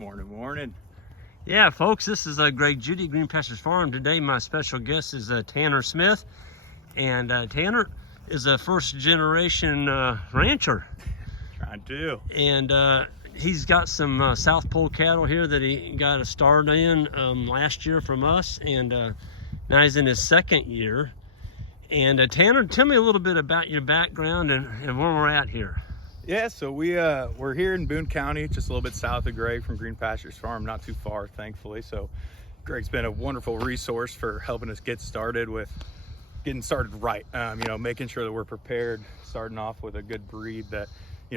Morning, morning. Yeah, folks, this is Greg Judy, Green Pastures Farm. Today, my special guest is Tanner Smith, and Tanner is a first-generation rancher. Trying to. And he's got some South Pole cattle here that he got a start in last year from us, and now he's in his second year. And Tanner, tell me a little bit about your background and where we're at here. Yeah, so we're here in Boone County, just a little bit south of Greg from Green Pastures Farm, not too far, thankfully. So Greg's been a wonderful resource for helping us get started with getting started right. Making sure that we're prepared, starting off with a good breed that,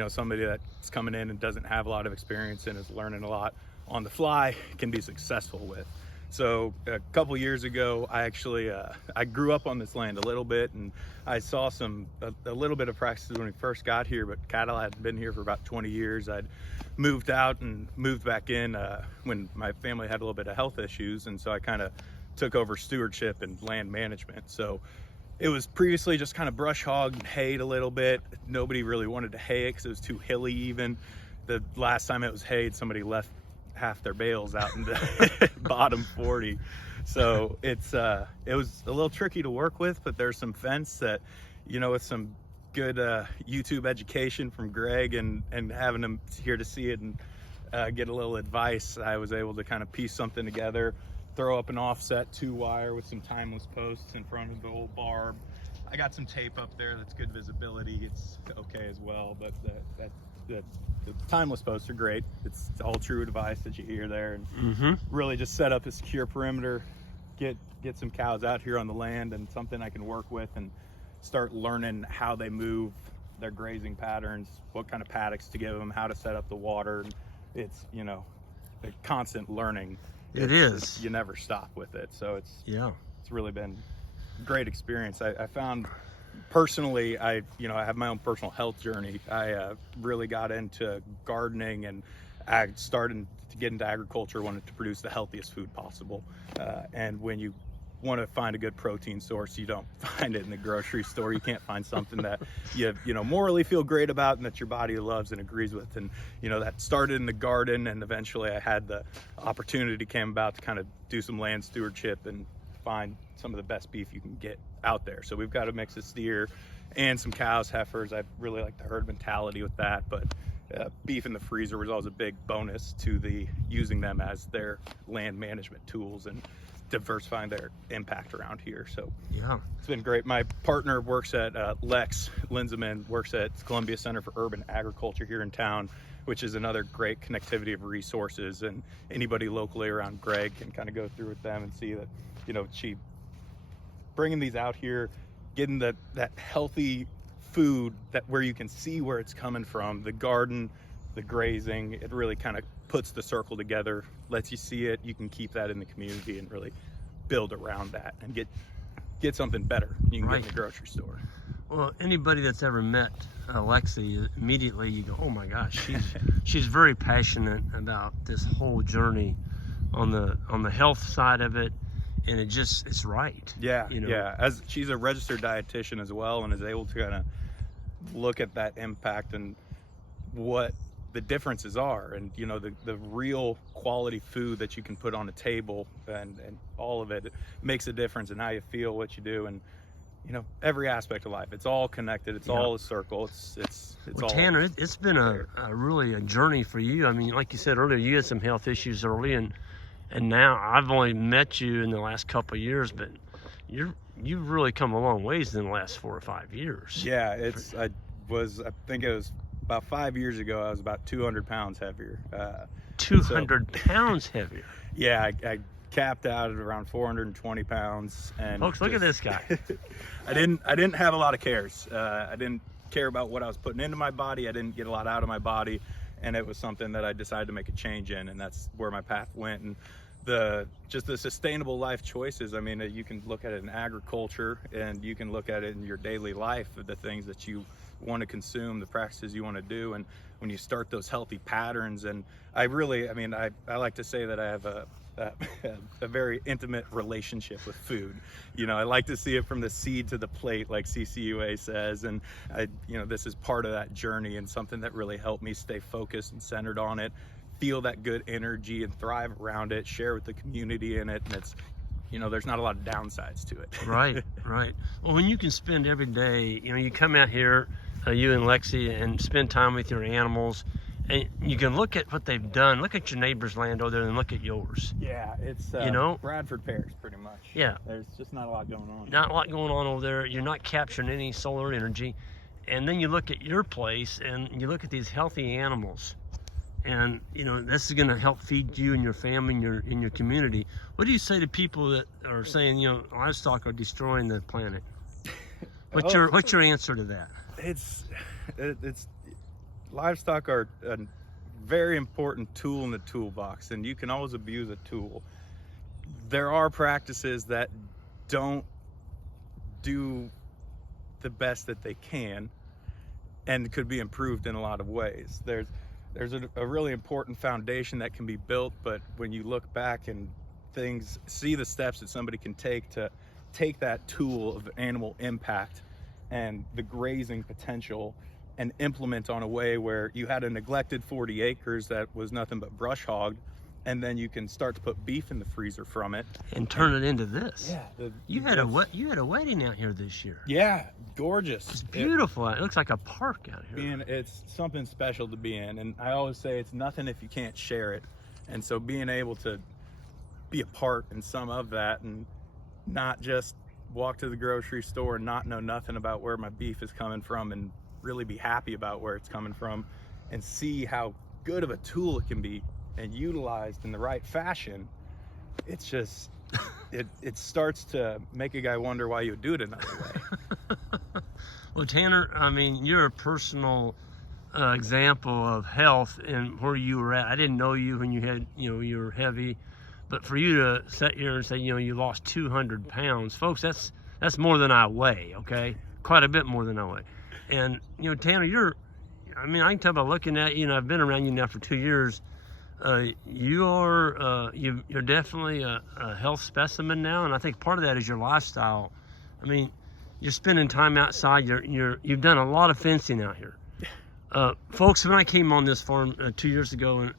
somebody that's coming in and doesn't have a lot of experience and is learning a lot on the fly can be successful with. So a couple years ago, I grew up on this land a little bit, and I saw a little bit of practices when we first got here, but cattle had been here for about 20 years. I'd moved out and moved back in when my family had a little bit of health issues, and so I kind of took over stewardship and land management. So it was previously just kind of brush hogged and hayed a little bit. Nobody really wanted to hay it because it was too hilly even. The last time it was hayed, somebody left half their bales out in the bottom 40. So it was a little tricky to work with, but there's some fence that, with some good YouTube education from Greg and having him here to see it and get a little advice, I was able to kind of piece something together, throw up an offset 2-wire with some timeless posts in front of the old barb. I got some tape up there that's good visibility. It's okay as well, but the timeless posts are great. It's all true advice that you hear there, and really just set up a secure perimeter, get some cows out here on the land and something I can work with and start learning how they move, their grazing patterns, what kind of paddocks to give them, how to set up the water. It's the constant learning. It is. You never stop with it. So it's really been a great experience. I found personally, I have my own personal health journey. I really got into gardening, and I started to get into agriculture, wanted to produce the healthiest food possible. And when you want to find a good protein source, you don't find it in the grocery store. You can't find something that you morally feel great about and that your body loves and agrees with. And that started in the garden, and eventually I had the opportunity came about to kind of do some land stewardship and find some of the best beef you can get out there. So we've got a mix of steer and some cows, heifers. I really like the herd mentality with that, but beef in the freezer was always a big bonus to using them as their land management tools and diversifying their impact around here. So it's been great. My partner works at Lex Linzeman, works at Columbia Center for Urban Agriculture here in town, which is another great connectivity of resources, and anybody locally around Greg can kind of go through with them and see that she bringing these out here, getting that healthy food where you can see where it's coming from, the garden, the grazing. It really kind of puts the circle together, lets you see it. You can keep that in the community and really build around that and get something better you can get in the grocery store. Well, anybody that's ever met Lexi, immediately you go, oh my gosh, she's very passionate about this whole journey on the health side of it. And it's right. Yeah. As she's a registered dietitian as well, and is able to kind of look at that impact and what the differences are, and the real quality food that you can put on a table, and all of it makes a difference in how you feel, what you do, and every aspect of life. It's all connected. It's all a circle. It's all. Tanner, it's been a really a journey for you. I mean, like you said earlier, you had some health issues early, and now I've only met you in the last couple of years, but you've really come a long ways in the last 4 or 5 years. Yeah, I think it was about 5 years ago. I was about 200 pounds heavier. 200 pounds heavier. Yeah, I capped out at around 420 pounds. And folks, look at this guy. I didn't have a lot of cares. I didn't care about what I was putting into my body. I didn't get a lot out of my body. And it was something that I decided to make a change in, and that's where my path went. And the sustainable life choices, I mean, you can look at it in agriculture, and you can look at it in your daily life, the things that you want to consume, the practices you want to do. And when you start those healthy patterns, and I like to say that I have a very intimate relationship with food. I like to see it from the seed to the plate, like CCUA says, and this is part of that journey, and something that really helped me stay focused and centered on it, feel that good energy and thrive around it, share with the community in it, and it's, you know, there's not a lot of downsides to it. Right. Well, when you can spend every day, you know, you come out here, you and Lexi, and spend time with your animals, and you can look at what they've done. Look at your neighbor's land over there and look at yours. Yeah, it's you know, Bradford Parish pretty much. Yeah. There's just not a lot going on. Not a lot going on over there. You're not capturing any solar energy. And then you look at your place and you look at these healthy animals. And, you know, this is going to help feed you and your family and in your community. What do you say to people that are saying, you know, livestock are destroying the planet? What's your answer to that? It's livestock are a very important tool in the toolbox, and you can always abuse a tool. There are practices that don't do the best that they can and could be improved in a lot of ways. There's a really important foundation that can be built, but when you look back and see the steps that somebody can take to take that tool of animal impact and the grazing potential and implement on a way where you had a neglected 40 acres that was nothing but brush hogged, and then you can start to put beef in the freezer from it and turn it into this. Yeah, you had a wedding out here this year. Yeah, gorgeous. It's beautiful. It looks like a park out here. It's something special to be in, and I always say it's nothing if you can't share it. And so being able to be a part in some of that, and not just walk to the grocery store and not know nothing about where my beef is coming from, and really be happy about where it's coming from, and see how good of a tool it can be and utilized in the right fashion. It's just it starts to make a guy wonder why you would do it another way. Well, Tanner, I mean, you're a personal example of health and where you were at. I didn't know you when you were heavy, but for you to sit here and say, you know, you lost 200 pounds, folks, that's more than I weigh. Okay, quite a bit more than I weigh. And you know, Tanner, I can tell by looking at you, and I've been around you now for 2 years. You're definitely a health specimen now, and I think part of that is your lifestyle. I mean, you're spending time outside. You've done a lot of fencing out here. Folks, when I came on this farm 2 years ago, and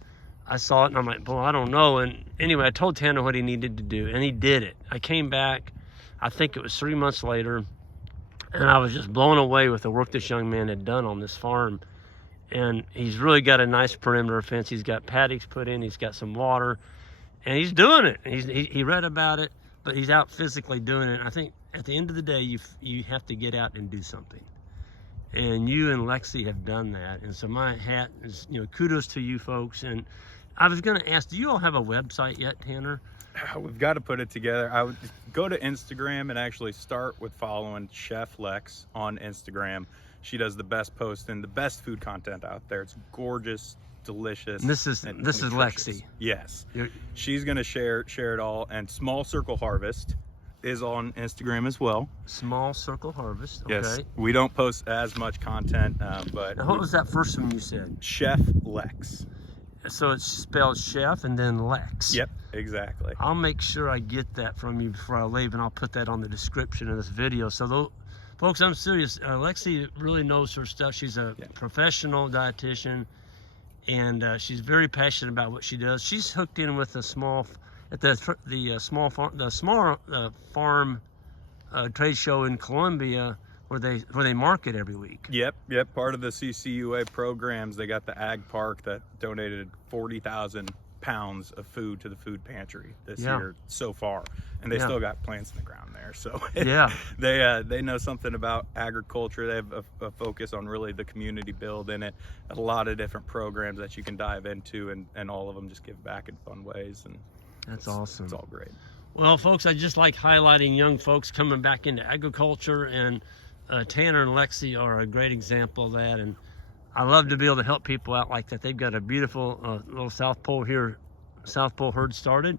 I saw it, and I'm like, well, I don't know. And anyway, I told Tanner what he needed to do, and he did it. I came back, I think it was 3 months later, and I was just blown away with the work this young man had done on this farm. And he's really got a nice perimeter fence. He's got paddocks put in. He's got some water, and he's doing it. He read about it, but he's out physically doing it. And I think at the end of the day, you have to get out and do something. And you and Lexi have done that. And so my hat is, you know, kudos to you folks. And I was going to ask, do you all have a website yet, Tanner? We've got to put it together. I would go to Instagram and actually start with following Chef Lex on Instagram. She does the best post and the best food content out there. It's gorgeous, delicious. And this is Lexi. Yes. She's going to share it all. And Small Circle Harvest is on Instagram as well. Small Circle Harvest. Okay. Yes. We don't post as much content, but now, what was that first one you said? Chef Lex. So it's spelled Chef and then Lex. Yep, exactly. I'll make sure I get that from you before I leave, and I'll put that on the description of this video. So folks, I'm serious. Lexi really knows her stuff. She's a professional dietitian, and she's very passionate about what she does. She's hooked in with the small farm trade show in Columbia, where they market every week. Yep. Part of the CCUA programs, they got the ag park that donated 40,000 pounds of food to the food pantry this year so far, and they still got plants in the ground there. So they know something about agriculture. They have a focus on really the community build in it. A lot of different programs that you can dive into, and all of them just give back in fun ways. And that's awesome. It's all great. Well, folks, I just like highlighting young folks coming back into agriculture, and Tanner and Lexi are a great example of that. And I love to be able to help people out like that. They've got a beautiful little South Pole herd started,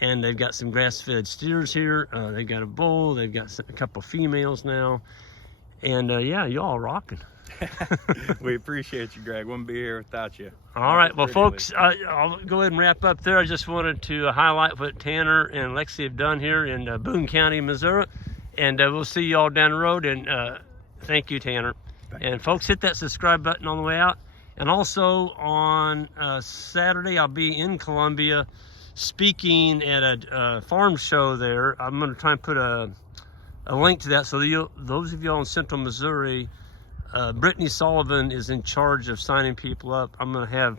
and they've got some grass-fed steers here. They've got a bull. They've got a couple females now, and y'all rocking. We appreciate you, Greg. Wouldn't be here without you. All right, well, folks, I'll go ahead and wrap up there. I just wanted to highlight what Tanner and Lexi have done here in Boone County, Missouri, and we'll see you all down the road. And thank you, Tanner. And folks, hit that subscribe button on the way out, And also on Saturday, I'll be in Columbia speaking at a farm show there. I'm going to try and put a link to that. So those of you in Central Missouri, Brittany Sullivan is in charge of signing people up. I'm going to have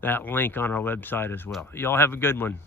that link on our website as well. Y'all have a good one.